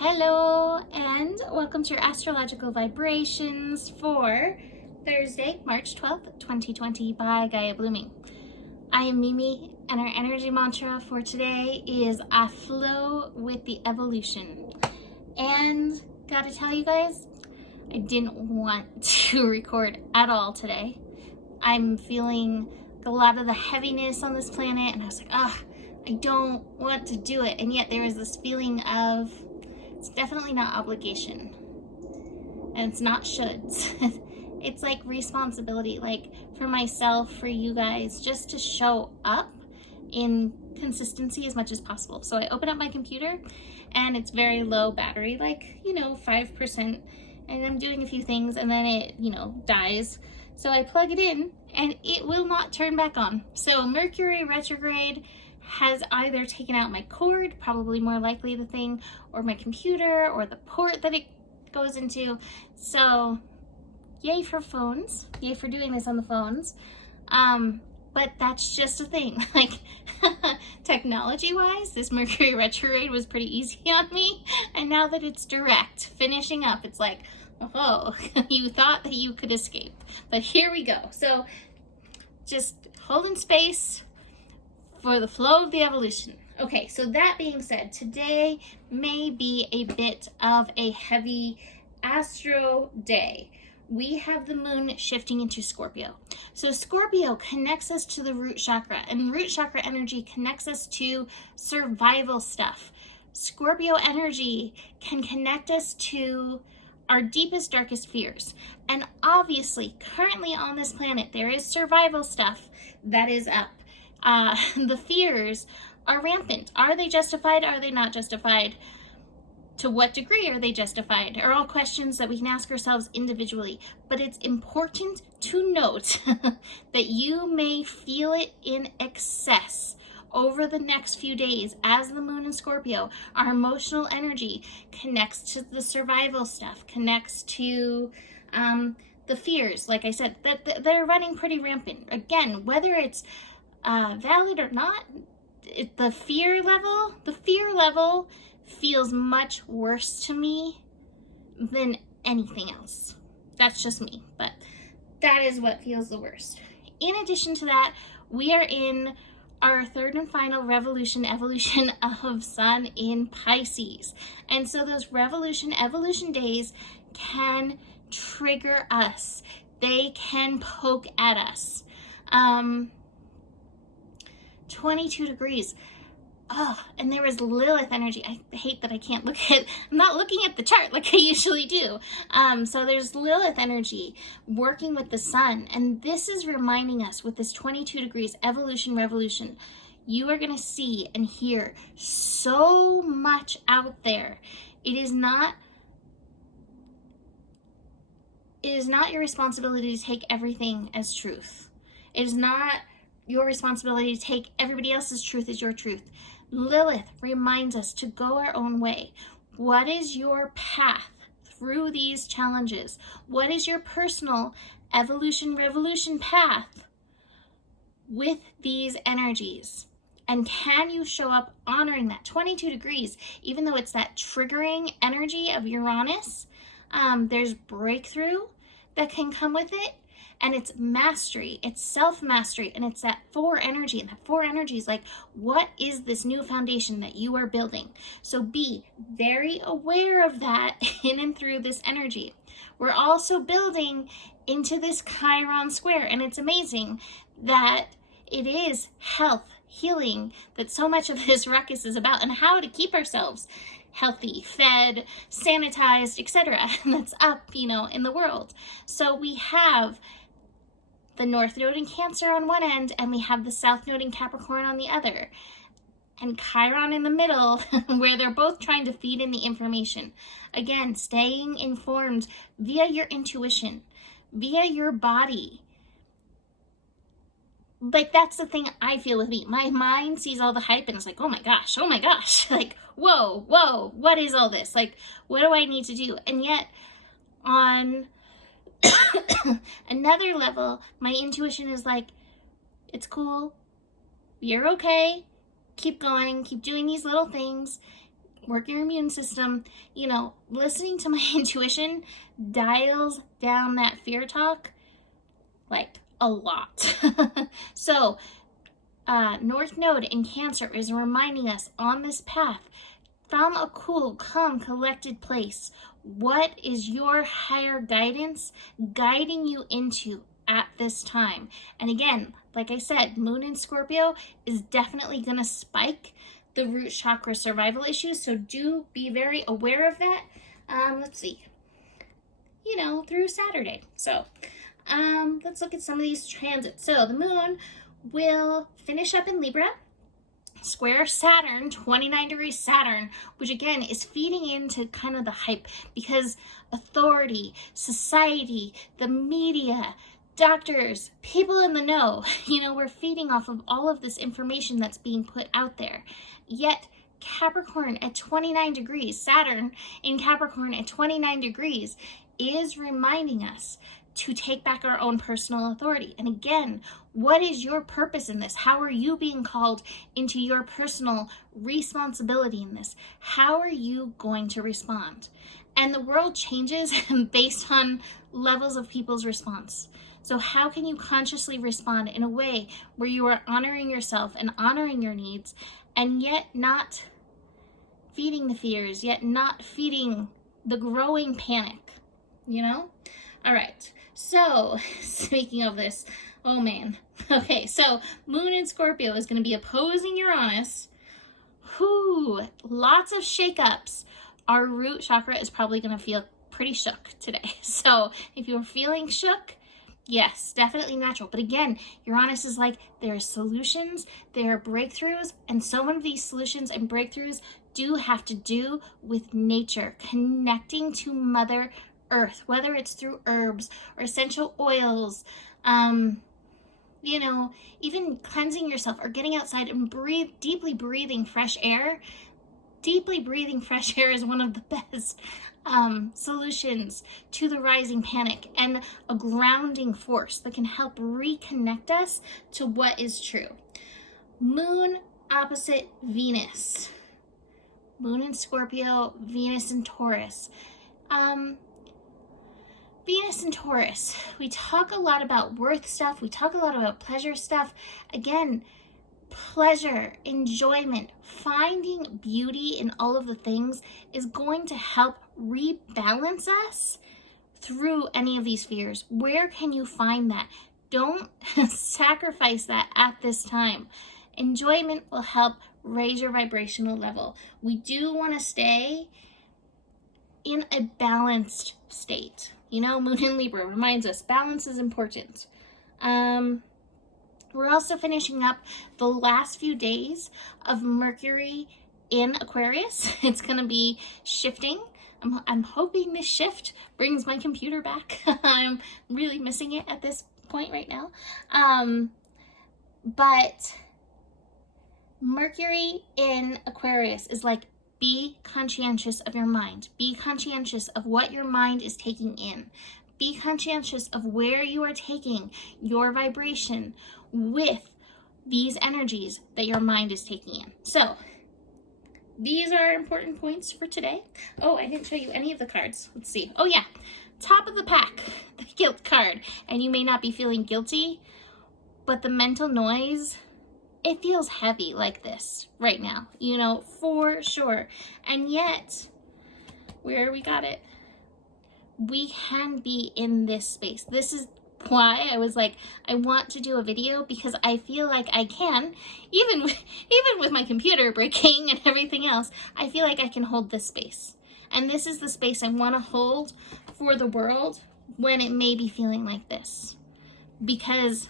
Hello and welcome to your astrological vibrations for Thursday, March 12th, 2020 by Gaia Blooming. I am Mimi and our energy mantra for today is I flow with the evolution. And gotta tell you guys, I didn't want to record at all today. I'm feeling a lot of the heaviness on this planet and I was like, I don't want to do it. And yet there is this feeling of it's definitely not obligation and it's not shoulds. It's like responsibility, like for myself, for you guys, just to show up in consistency as much as possible. So I open up my computer and it's very low battery, like, 5%, and I'm doing a few things and then it, dies. So I plug it in and it will not turn back on. So Mercury retrograde has either taken out my cord, probably more likely the thing, or my computer, or the port that it goes into. So yay for phones, yay for doing this on the phones. But that's just a thing. Like technology wise, this Mercury retrograde was pretty easy on me. And now that it's direct, finishing up, it's like, oh, you thought that you could escape, but here we go. So just holding space for the flow of the evolution. Okay, so that being said, today may be a bit of a heavy astro day. We have the moon shifting into Scorpio. So Scorpio connects us to the root chakra, and root chakra energy connects us to survival stuff. Scorpio energy can connect us to our deepest, darkest fears. And obviously, currently on this planet, there is survival stuff that is up. The fears are rampant. Are they justified? Are they not justified? To what degree are they justified? Are all questions that we can ask ourselves individually. But it's important to note that you may feel it in excess over the next few days as the moon in Scorpio. Our emotional energy connects to the survival stuff, connects to the fears, like I said, that they're running pretty rampant. Again, whether it's valid or not, the fear level feels much worse to me than anything else. That's just me, but that is what feels the worst. In addition to that, we are in our third and final evolution of Sun in Pisces. And so those evolution days can trigger us. They can poke at us. 22 degrees. Oh, and there was Lilith energy. I hate that I can't I'm not looking at the chart like I usually do. So there's Lilith energy working with the sun. And this is reminding us with this 22 degrees revolution, you are going to see and hear so much out there. It is not your responsibility to take everything as truth. It is not your responsibility to take everybody else's truth as your truth. Lilith reminds us to go our own way. What is your path through these challenges? What is your personal revolution path with these energies? And can you show up honoring that 22 degrees, even though it's that triggering energy of Uranus? There's breakthrough that can come with it. And it's mastery, it's self-mastery, and it's that 4 energy. And that 4 energy is like, what is this new foundation that you are building? So be very aware of that in and through this energy. We're also building into this Chiron square, and it's amazing that it is health, healing, that so much of this ruckus is about, and how to keep ourselves healthy, fed, sanitized, etc. That's up, in the world. So we have the North Node in Cancer on one end, and we have the South Node in Capricorn on the other. And Chiron in the middle, where they're both trying to feed in the information. Again, staying informed via your intuition, via your body. Like, that's the thing I feel with me. My mind sees all the hype and it's like, oh my gosh. Like, whoa, what is all this? Like, what do I need to do? And yet, on another level, my intuition is like, it's cool, you're okay, keep going, keep doing these little things, work your immune system. You know, listening to my intuition dials down that fear talk like a lot. So, North Node in Cancer is reminding us on this path from a cool, calm, collected place. What is your higher guidance guiding you into at this time? And again, like I said, Moon in Scorpio is definitely going to spike the root chakra survival issues. So do be very aware of that. Let's see, you know, through Saturday. So let's look at some of these transits. So the moon will finish up in Libra, square Saturn, 29 degrees Saturn, which again is feeding into kind of the hype, because authority, society, the media, doctors, people in the know, you know, we're feeding off of all of this information that's being put out there. Yet Capricorn at 29 degrees, Saturn in Capricorn at 29 degrees is reminding us to take back our own personal authority. And again, what is your purpose in this? How are you being called into your personal responsibility in this? How are you going to respond? And the world changes based on levels of people's response. So how can you consciously respond in a way where you are honoring yourself and honoring your needs, and yet not feeding the fears, yet not feeding the growing panic, you know? All right. So speaking of this, oh man. Okay, so Moon in Scorpio is going to be opposing Uranus. Whew, lots of shakeups. Our root chakra is probably going to feel pretty shook today. So if you're feeling shook, yes, definitely natural. But again, Uranus is like, there are solutions, there are breakthroughs, and so many of these solutions and breakthroughs do have to do with nature, connecting to Mother Earth, whether it's through herbs or essential oils, you know, even cleansing yourself or getting outside and deeply breathing fresh air. Deeply breathing fresh air is one of the best solutions to the rising panic, and a grounding force that can help reconnect us to what is true. Moon opposite Venus. Moon in Scorpio, Venus in Taurus. Venus and Taurus, we talk a lot about worth stuff. We talk a lot about pleasure stuff. Again, pleasure, enjoyment, finding beauty in all of the things is going to help rebalance us through any of these fears. Where can you find that? Don't sacrifice that at this time. Enjoyment will help raise your vibrational level. We do want to stay in a balanced state. You know, Moon in Libra reminds us balance is important. We're also finishing up the last few days of Mercury in Aquarius. It's going to be shifting. I'm hoping this shift brings my computer back. I'm really missing it at this point right now. But Mercury in Aquarius is like, be conscientious of your mind. Be conscientious of what your mind is taking in. Be conscientious of where you are taking your vibration with these energies that your mind is taking in. So these are important points for today. Oh, I didn't show you any of the cards. Let's see. Oh yeah, top of the pack, the guilt card. And you may not be feeling guilty, but the mental noise, it feels heavy like this right now, you know, for sure. And yet, where we got it, we can be in this space. This is why I was like, I want to do a video, because I feel like I can, even with my computer breaking and everything else, I feel like I can hold this space. And this is the space I want to hold for the world when it may be feeling like this. Because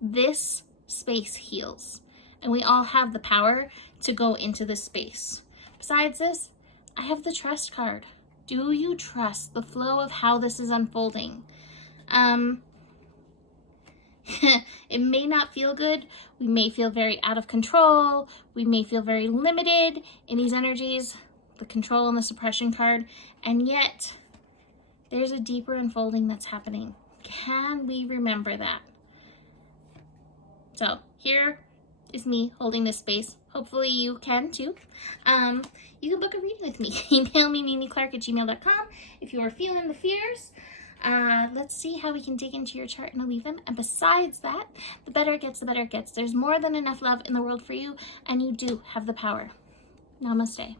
this space heals. And we all have the power to go into this space. Besides this, I have the trust card. Do you trust the flow of how this is unfolding? It may not feel good. We may feel very out of control. We may feel very limited in these energies, the control and the suppression card. And yet, there's a deeper unfolding that's happening. Can we remember that? So here is me holding this space. Hopefully you can too. You can book a reading with me. Email me, mimiclark@gmail.com, if you are feeling the fears. Let's see how we can dig into your chart and weave them. And besides that, the better it gets, the better it gets. There's more than enough love in the world for you, and you do have the power. Namaste.